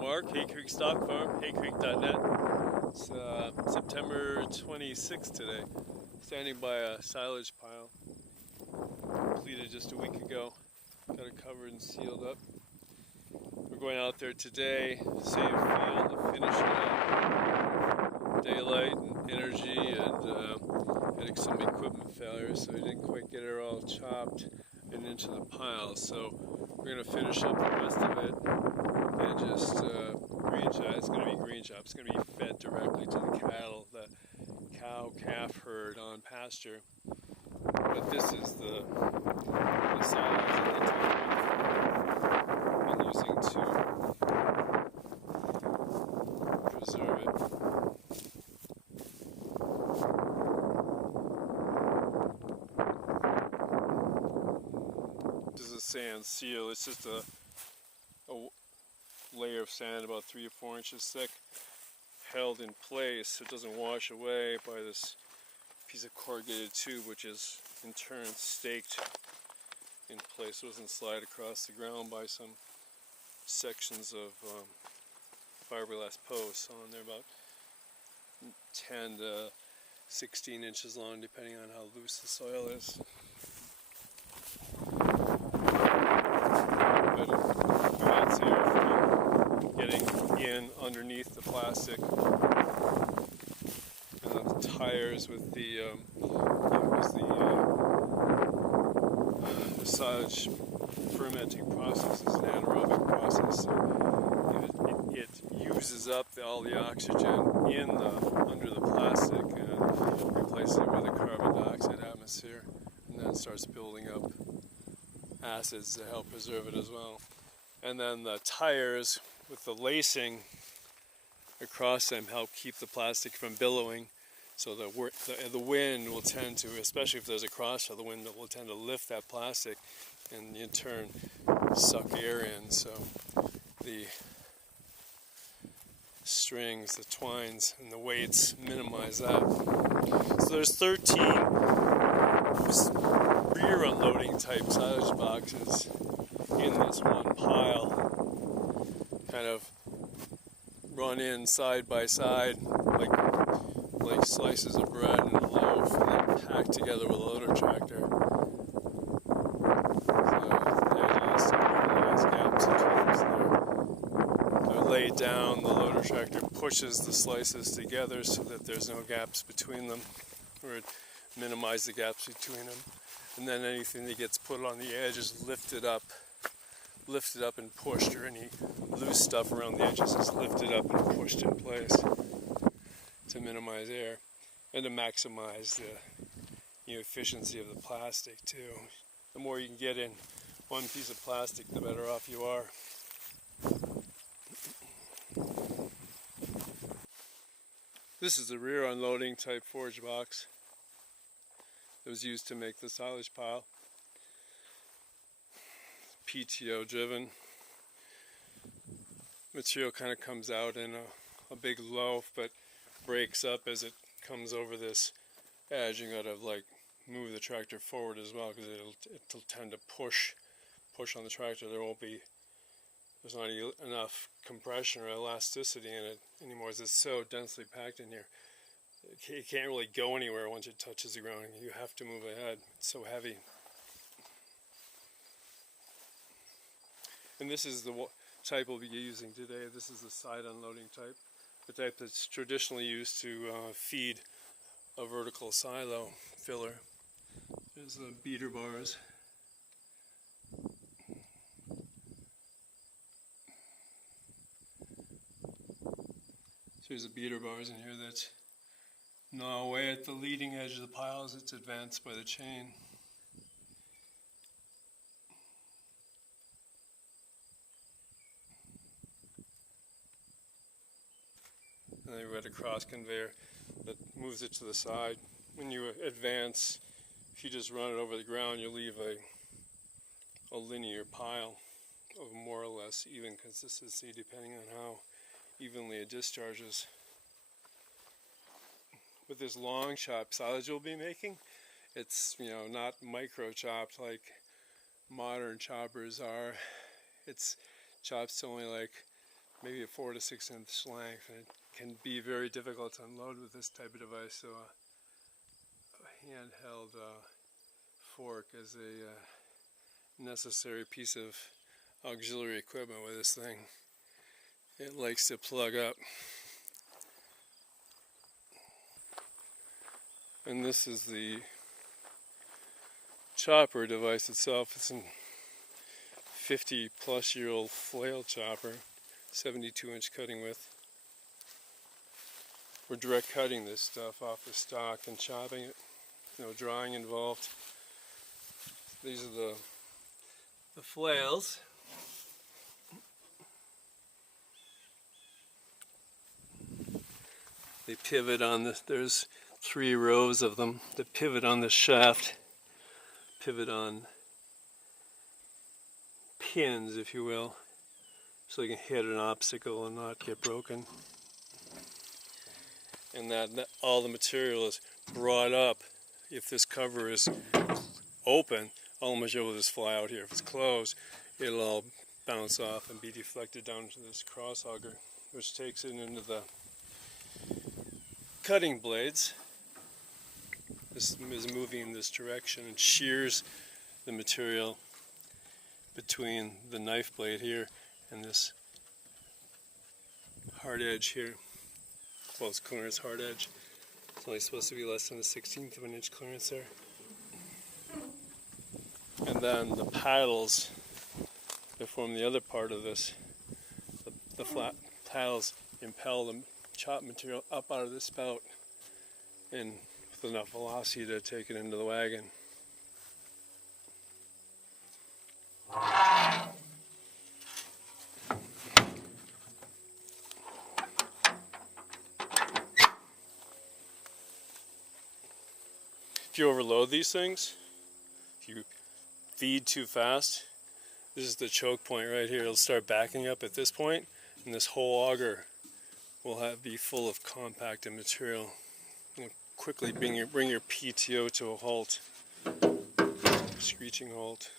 Mark, Hay Creek Stock Farm, haycreek.net. It's September 26th today. Standing by a silage pile. Completed just a week ago. Got it covered and sealed up. We're going out there today, save field, to finish it up. Daylight and energy and getting some equipment failures, so we didn't quite get it all chopped and into the pile. So we're going to finish up the rest of it and just green chop. It's going to be green chop. It's going to be fed directly to the cattle, the cow-calf herd on pasture. But this is the silage that I'm using to preserve it. This is a sand seal. It's just a layer of sand about 3 or 4 inches thick, held in place so it doesn't wash away by this piece of corrugated tube, which is in turn staked in place so it doesn't slide across the ground by some sections of fiberglass posts on there, about 10 to 16 inches long, depending on how loose the soil is. But it prevents air from getting in underneath the plastic. And then the tires with the silage fermenting process is an anaerobic process. So it uses up all the oxygen under the plastic and replaces it with a carbon dioxide atmosphere, and then starts building up acids to help preserve it as well. And then the tires with the lacing across them help keep the plastic from billowing, so the wind will tend to, especially if there's a crossflow, the wind will tend to lift that plastic and in turn suck air in, so the strings, the twines, and the weights minimize that. So there's 13 rear unloading type silage boxes in this one pile, kind of run in side by side like slices of bread in a loaf, and then packed together with a loader tractor. So the idea is to minimize gaps between them. They're laid down, the loader tractor pushes the slices together so that there's no gaps between them, or minimize the gaps between them. And then anything that gets put on the edge is lifted up and pushed, or any loose stuff around the edges is lifted up and pushed in place to minimize air and to maximize the efficiency of the plastic too. The more you can get in one piece of plastic, the better off you are. This is the rear unloading type forage box that was used to make the silage pile. PTO driven. Material kind of comes out in a big loaf, but breaks up as it comes over this edge. You gotta move the tractor forward as well, because it'll tend to push on the tractor. There's not enough compression or elasticity in it anymore, as it's so densely packed in here. It can't really go anywhere once it touches the ground. You have to move ahead. It's so heavy. And this is the type we'll be using today. This is the side unloading type, the type that's traditionally used to feed a vertical silo filler. There's the beater bars. So there's the beater bars in here that gnaw away at the leading edge of the pile as it's advanced by the chain. And then we've got a cross conveyor that moves it to the side. When you advance, if you just run it over the ground, you'll leave a linear pile of more or less even consistency, depending on how evenly it discharges. With this long chop silage we'll be making, it's not micro chopped like modern choppers are. It's chops to only maybe a 4 to 6 inch length, and it can be very difficult to unload with this type of device. So a handheld fork is a necessary piece of auxiliary equipment with this thing. It likes to plug up. And this is the chopper device itself. It's a 50-plus-year-old flail chopper, 72-inch cutting width. We're direct cutting this stuff off the stalk and chopping it. No drying involved. These are the flails. They pivot on this. There's 3 rows of them that pivot on the shaft. Pivot on pins, if you will, so you can hit an obstacle and not get broken. And that all the material is brought up. If this cover is open, all the material will just fly out here. If it's closed, it'll all bounce off and be deflected down to this cross auger, which takes it into the cutting blades. This is moving in this direction and shears the material between the knife blade here and this hard edge here. Close clearance hard edge. It's only supposed to be less than a 1/16 of an inch clearance there. And then the paddles that form the other part of this, the flat paddles impel the chopped material up out of the spout and with enough velocity to take it into the wagon. If you overload these things, if you feed too fast, this is the choke point right here. It'll start backing up at this point, and this whole auger will be full of compacted material. It'll quickly bring your PTO to a halt, screeching halt.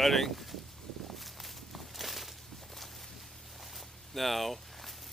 cutting. Now,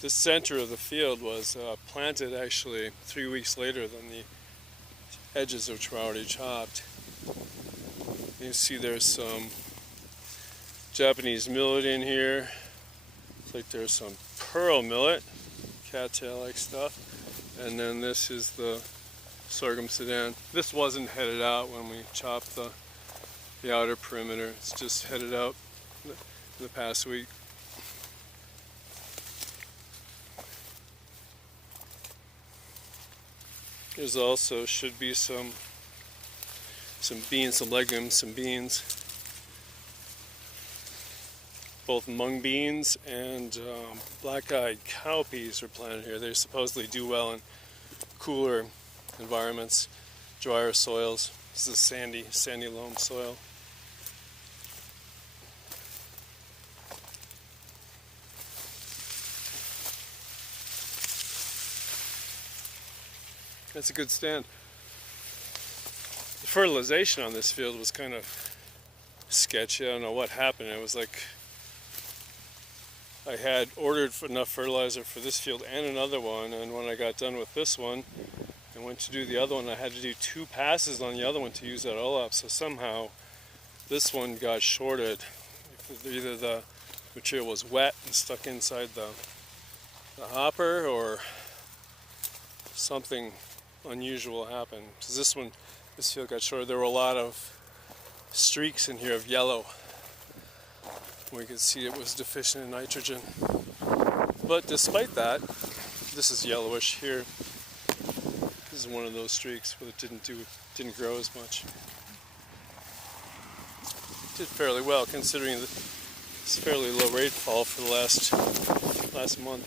the center of the field was planted actually 3 weeks later than the edges, which were already chopped. You see there's some Japanese millet in here. Looks like there's some pearl millet, cattail-like stuff. And then this is the sorghum Sudan. This wasn't headed out when we chopped the outer perimeter. It's just headed out the past week. There's also should be some beans, some legumes, some beans. Both mung beans and black-eyed cowpeas are planted here. They supposedly do well in cooler environments, drier soils. This is sandy loam soil. That's a good stand. The fertilization on this field was kind of sketchy. I don't know what happened. It was like I had ordered enough fertilizer for this field and another one, and when I got done with this one and went to do the other one, I had to do 2 passes on the other one to use that all up. So somehow this one got shorted. Either the material was wet and stuck inside the hopper, or something unusual happened. Because this field got shorted. There were a lot of streaks in here of yellow. We could see it was deficient in nitrogen. But despite that, this is yellowish here. This is one of those streaks where it didn't grow as much. It did fairly well considering this fairly low rainfall for the last month.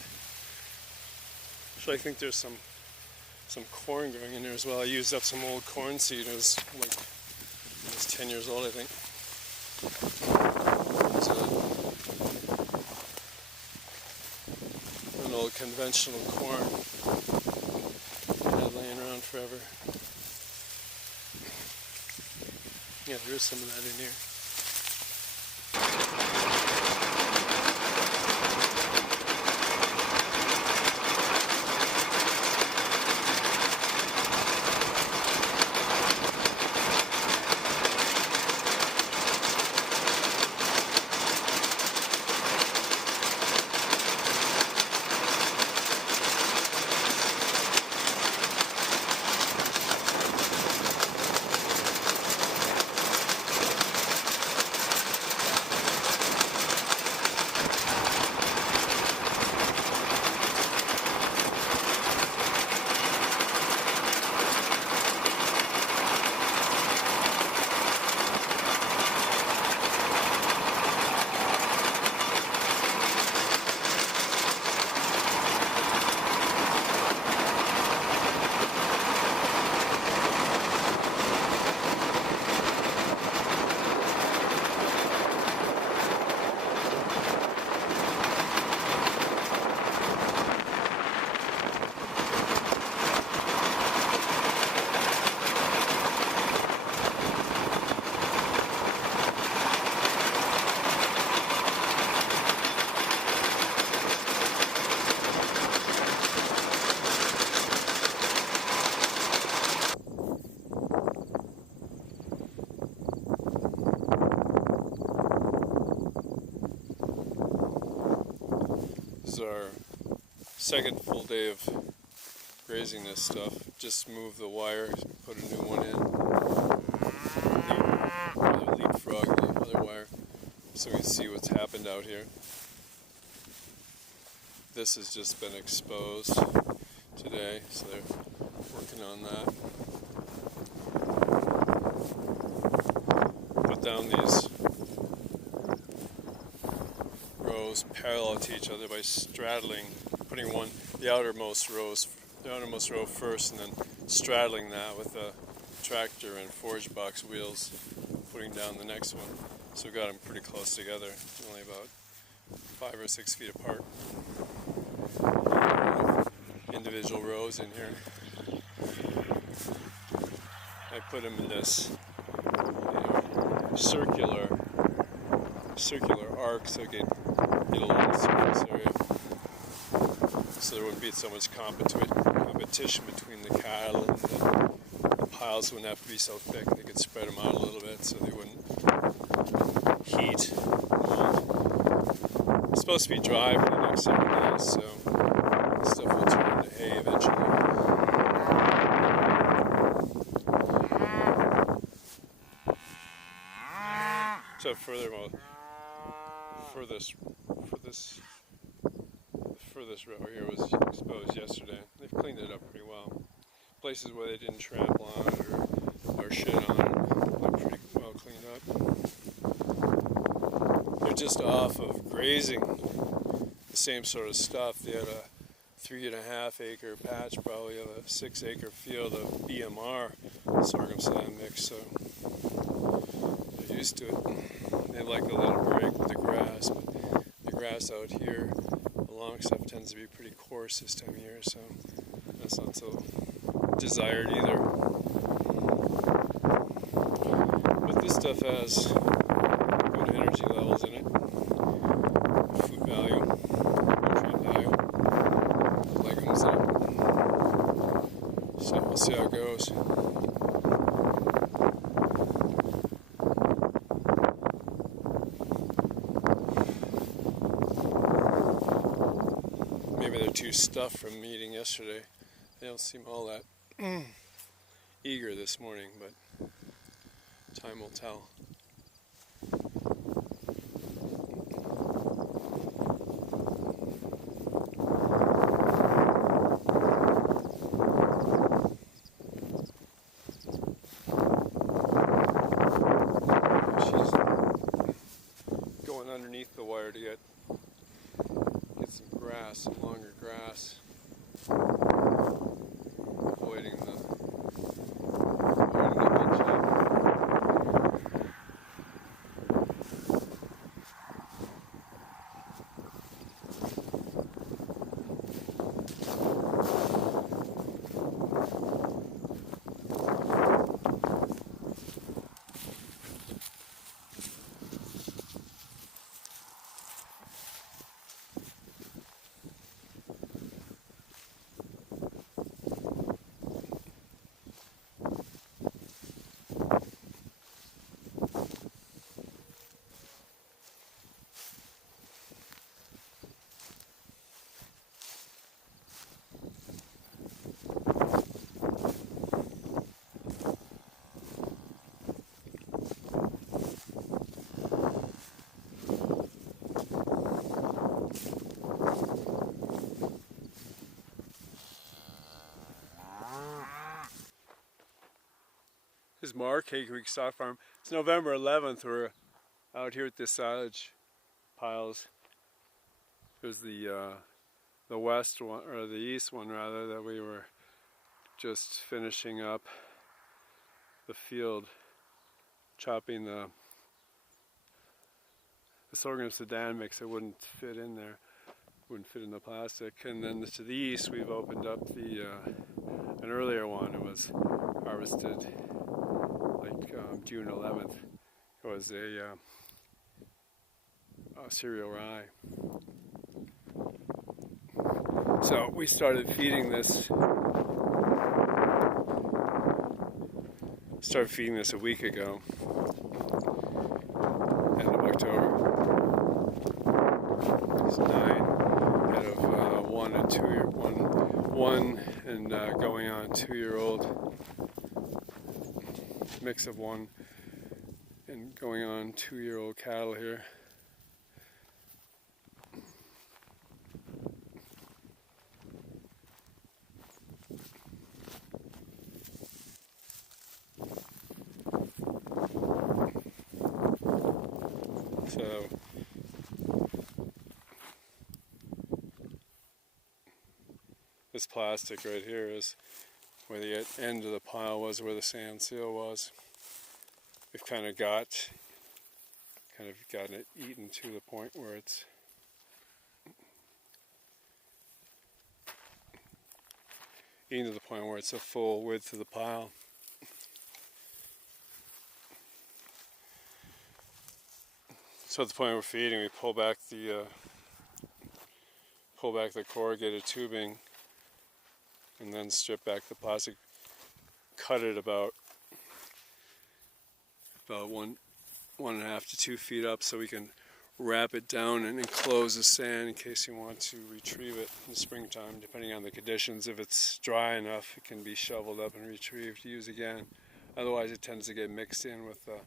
So I think there's some corn growing in there as well. I used up some old corn seed. It was 10 years old, I think. It's an old conventional corn. Been laying around forever. Yeah, there's some of that in here. This is our second full day of grazing this stuff. Just moved the wire, put a new one in. Leapfrog the other wire, so we can see what's happened out here. This has just been exposed today, so they're working on that. Put down these rows parallel to each other by straddling, putting the outermost row first, and then straddling that with a tractor and forage box wheels, putting down the next one. So we got them pretty close together, only about 5 or 6 feet apart. Individual rows in here. I put them in this circular circular arc so it could get a lot of surface area. So there wouldn't be so much competition between the cattle, and the piles wouldn't have to be so thick. They could spread them out a little bit so they wouldn't heat. It's supposed to be dry for the next 7 days, so stuff will turn into hay eventually. So furthermore, furthest row here was exposed yesterday. They've cleaned it up pretty well. Places where they didn't trample on it or shit on it, they're pretty well cleaned up. They're just off of grazing the same sort of stuff. They had a 3.5 acre patch, probably of a 6 acre field of BMR, sorghum Sudan mix, so they're used to it. They like a little break with the grass, but the grass out here, the long stuff tends to be pretty coarse this time of year, so that's not so desired either. But this stuff has good energy levels in it, food value, nutrient value, legumes in it. So we'll see how it goes. Maybe they're too stuffed from eating yesterday. They don't seem all that eager this morning, but time will tell. She's going underneath the wire to get some grass, some longer grass, avoiding the wind chop. This is Mark, Hay Creek Stock Farm. It's November 11th. We're out here at the silage piles. There's the west one, or the east one rather, that we were just finishing up the field, chopping the sorghum Sudan mix. It wouldn't fit in there, wouldn't fit in the plastic. And then to the east, we've opened up the an earlier one. It was harvested like June 11th. It was a cereal rye. So we started feeding this. A week ago, end of October. It's 9 out of 1 and 2 year one and going on 2-year-old. Mix of 1 and going on 2-year-old cattle here. So this plastic right here is where the end of the pile was, where the sand seal was. We've kind of gotten it eaten to the point where it's a full width of the pile. So at the point we're feeding, we pull back the corrugated tubing, and then strip back the plastic. Cut it about 1.5 to 2 feet up, so we can wrap it down and enclose the sand in case you want to retrieve it in the springtime, depending on the conditions. If it's dry enough, it can be shoveled up and retrieved to use again. Otherwise, it tends to get mixed in with the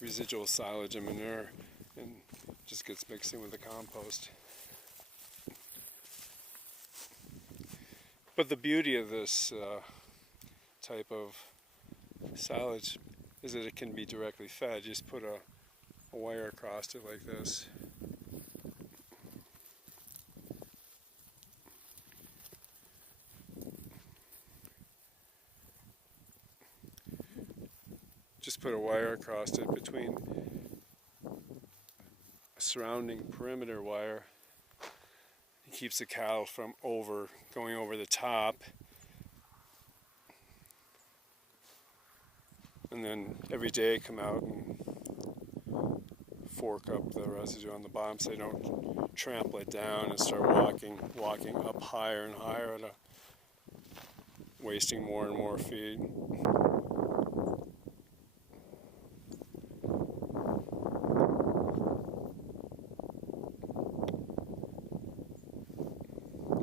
residual silage and manure, and just gets mixed in with the compost. But the beauty of this type of silage is that it can be directly fed. You just put a wire across it like this. Just put a wire across it between a surrounding perimeter wire. It keeps the cattle from going over the top. And then every day come out and fork up the residue on the bottom so they don't trample it down and start walking up higher and higher, wasting more and more feed.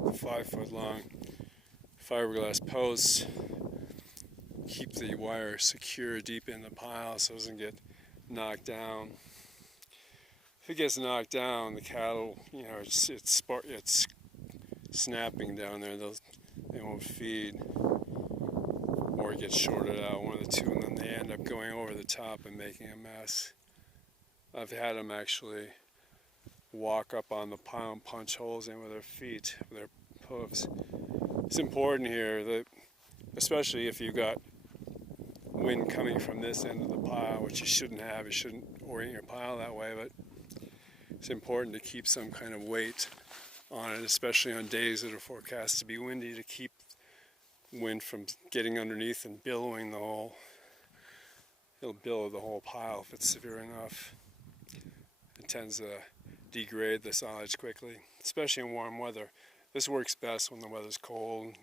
The 5-foot-long fiberglass posts keep the wire secure deep in the pile so it doesn't get knocked down. If it gets knocked down, the cattle, it's snapping down there. They won't feed, or it gets shorted out, one of the two, and then they end up going over the top and making a mess. I've had them actually walk up on the pile and punch holes in with their feet, with their hooves. It's important here that, especially if you've got wind coming from this end of the pile, which you shouldn't have. You shouldn't orient your pile that way, but it's important to keep some kind of weight on it, especially on days that are forecast to be windy, to keep wind from getting underneath and billowing it'll billow the whole pile if it's severe enough. It tends to degrade the silage quickly, especially in warm weather. This works best when the weather's cold,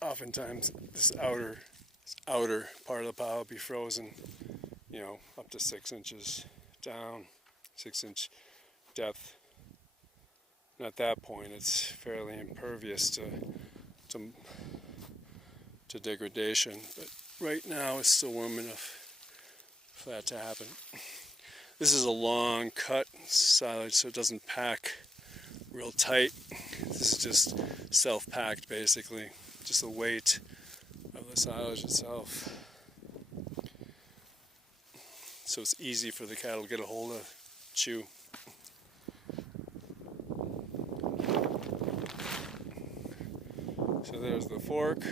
oftentimes this outer part of the pile will be frozen, up to 6 inches down, 6-inch depth. And at that point, it's fairly impervious to degradation. But right now, it's still warm enough for that to happen. This is a long cut silage, so it doesn't pack real tight. This is just self-packed, basically. Just the weight of the silage itself. So it's easy for the cattle to get a hold of, chew. So there's the fork.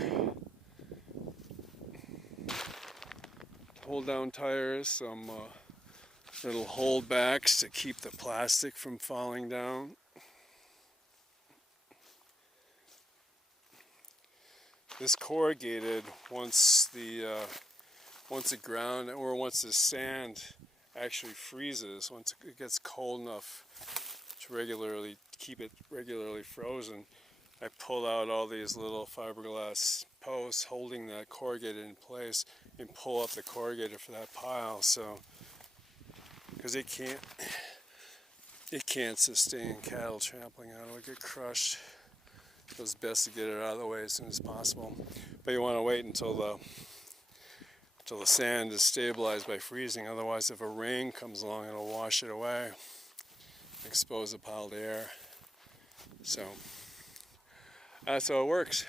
Hold down tires, some little holdbacks to keep the plastic from falling down. This corrugated, once the ground, or once the sand actually freezes, once it gets cold enough to keep it regularly frozen, I pull out all these little fiberglass posts holding that corrugated in place and pull up the corrugated for that pile. So, because it can't sustain cattle trampling on it, it'll get crushed. So it's best to get it out of the way as soon as possible. But you want to wait until the sand is stabilized by freezing. Otherwise, if a rain comes along, it'll wash it away, expose the pile to air. So that's how it works.